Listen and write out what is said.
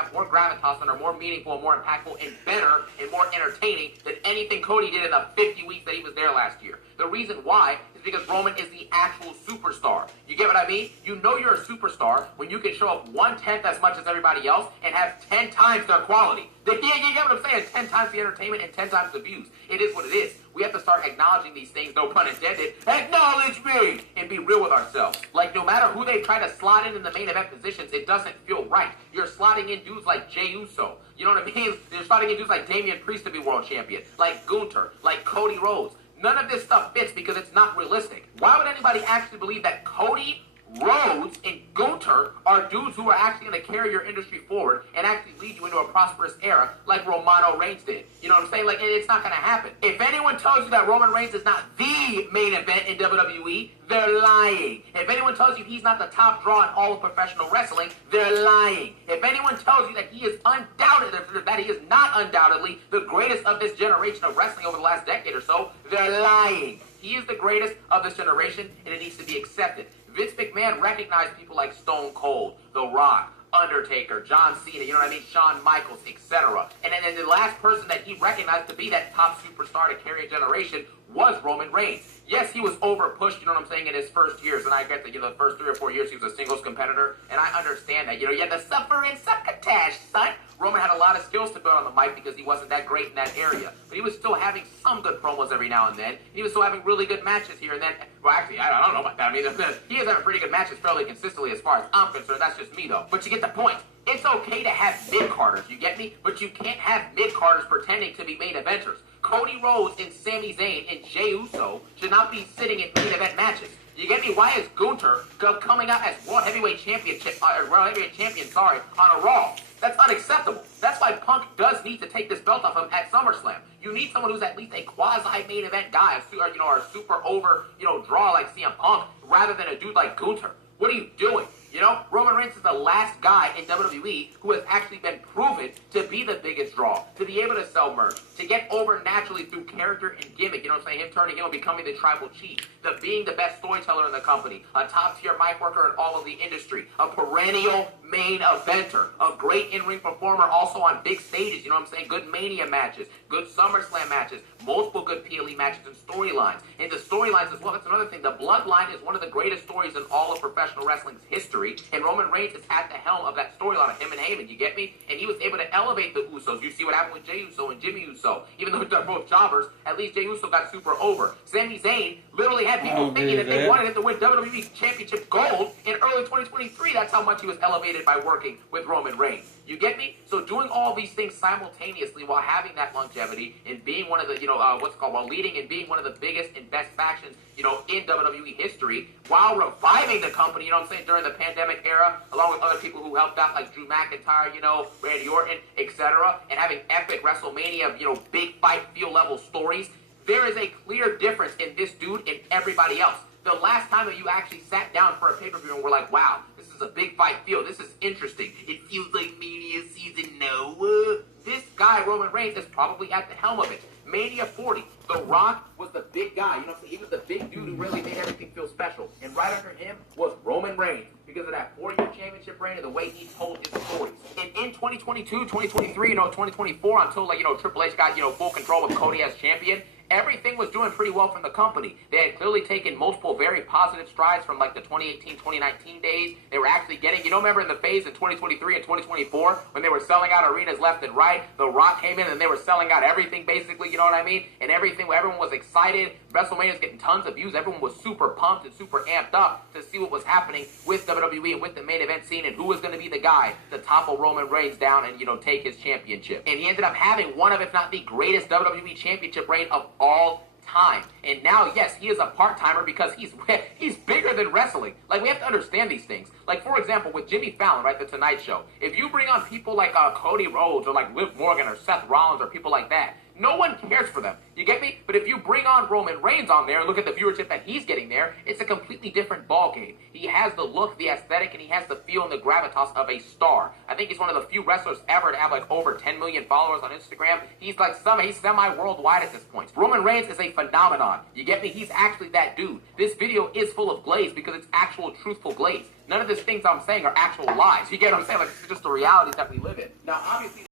have more gravitas and are more meaningful and more impactful and better and more entertaining than anything Cody did in the 50 weeks that he was there last year. The reason why is because Roman is the actual superstar. You get what I mean? You know you're a superstar when you can show up 1/10 as much as everybody else and have 10 times their quality. You get what I'm saying? 10 times the entertainment and 10 times the views. It is what it is. We have to start acknowledging these things, no pun intended. Acknowledge me! And be real with ourselves. Like, no matter who they try to slot in the main event positions, it doesn't feel right. You're slotting in dudes like Jey Uso. You know what I mean? You're slotting in dudes like Damian Priest to be world champion. Like Gunther. Like Cody Rhodes. None of this stuff fits because it's not realistic. Why would anybody actually believe that Cody, Rhodes, and Gunther are dudes who are actually going to carry your industry forward and actually lead you into a prosperous era like Romano Reigns did? You know what I'm saying? Like, it's not going to happen. If anyone tells you that Roman Reigns is not the main event in WWE, they're lying. If anyone tells you he's not the top draw in all of professional wrestling, they're lying. If anyone tells you that he is not undoubtedly the greatest of this generation of wrestling over the last decade or so, they're lying. He is the greatest of this generation, and it needs to be accepted. Vince McMahon recognized people like Stone Cold, The Rock, Undertaker, John Cena, you know what I mean, Shawn Michaels, etc. And then the last person that he recognized to be that top superstar to carry a generation was Roman Reigns. Yes, he was over-pushed, you know what I'm saying, in his first years, and I get that, the first 3 or 4 years he was a singles competitor, and I understand that. You had to suffer and succotash, son. Roman had a lot of skills to build on the mic because he wasn't that great in that area, but he was still having some good promos every now and then. He was still having really good matches here and then. Well, actually, I don't know about that. I mean, he is having pretty good matches fairly consistently as far as I'm concerned. That's just me, though. But you get the point. It's okay to have mid-carders, you get me? But you can't have mid-carders pretending to be main eventers. Cody Rhodes and Sami Zayn and Jey Uso should not be sitting in main event matches. You get me? Why is Gunther coming out as World Heavyweight Champion, on a Raw? That's unacceptable. That's why Punk does need to take this belt off him at SummerSlam. You need someone who's at least a quasi-main event guy, or a super over, draw like CM Punk, rather than a dude like Gunther. What are you doing? Roman Reigns is the last guy in WWE who has actually been proven to be the biggest draw, to be able to sell merch, to get over naturally through character and gimmick. You know what I'm saying? Him turning heel and becoming the tribal chief, being the best storyteller in the company, a top-tier mic worker in all of the industry, a perennial main eventer, a great in-ring performer also on big stages. You know what I'm saying? Good Mania matches, good SummerSlam matches, multiple good PLE matches and storylines. And the storylines as well, that's another thing. The Bloodline is one of the greatest stories in all of professional wrestling's history, and Roman Reigns is at the helm of that storyline of him and Heyman, you get me? And he was able to elevate the Usos. You see what happened with Jey Uso and Jimmy Uso. Even though they're both jobbers, at least Jey Uso got super over. Sami Zayn literally had people thinking that they wanted him to win WWE Championship Gold in early 2023. That's how much he was elevated by working with Roman Reigns. You get me? So doing all these things simultaneously while having that longevity and being one of the, while leading and being one of the biggest and best factions, in WWE history, while reviving the company, you know what I'm saying, during the pandemic era, along with other people who helped out, like Drew McIntyre, Randy Orton, etc., and having epic WrestleMania, big fight, feel level stories. There is a clear difference in this dude and everybody else. The last time that you actually sat down for a pay-per-view and were like, wow, this is a big fight feel. This is interesting. It feels like Mania season no. This guy, Roman Reigns, is probably at the helm of it. Mania 40, The Rock was the big guy. He was the big dude who really made everything feel special. And right under him was Roman Reigns because of that 4-year championship reign and the way he told his stories. And in 2022, 2023, 2024, until, Triple H got, full control with Cody as champion, everything was doing pretty well from the company. They had clearly taken multiple very positive strides from like the 2018, 2019 days. They were actually getting, remember in the phase in 2023 and 2024 when they were selling out arenas left and right, The Rock came in and they were selling out everything basically, you know what I mean? And everyone was excited. WrestleMania was getting tons of views. Everyone was super pumped and super amped up to see what was happening with WWE and with the main event scene and who was going to be the guy to topple Roman Reigns down and, take his championship. And he ended up having one of, if not the greatest WWE championship reign of all time. And now, yes, he is a part-timer because he's bigger than wrestling. Like, we have to understand these things. Like, for example, with Jimmy Fallon, right, The Tonight Show, if you bring on people like Cody Rhodes or like Liv Morgan or Seth Rollins or people like that, No one cares for them. You get me? But if you bring on Roman Reigns on there and look at the viewership that he's getting there, it's a completely different ballgame. He has the look, the aesthetic, and he has the feel and the gravitas of a star. I think he's one of the few wrestlers ever to have like over 10 million followers on Instagram. He's like he's semi-worldwide at this point. Roman Reigns is a phenomenon. You get me? He's actually that dude. This video is full of glaze because it's actual truthful glaze. None of these things I'm saying are actual lies. You get what I'm saying? Like, this is just the realities that we live in. Now, obviously,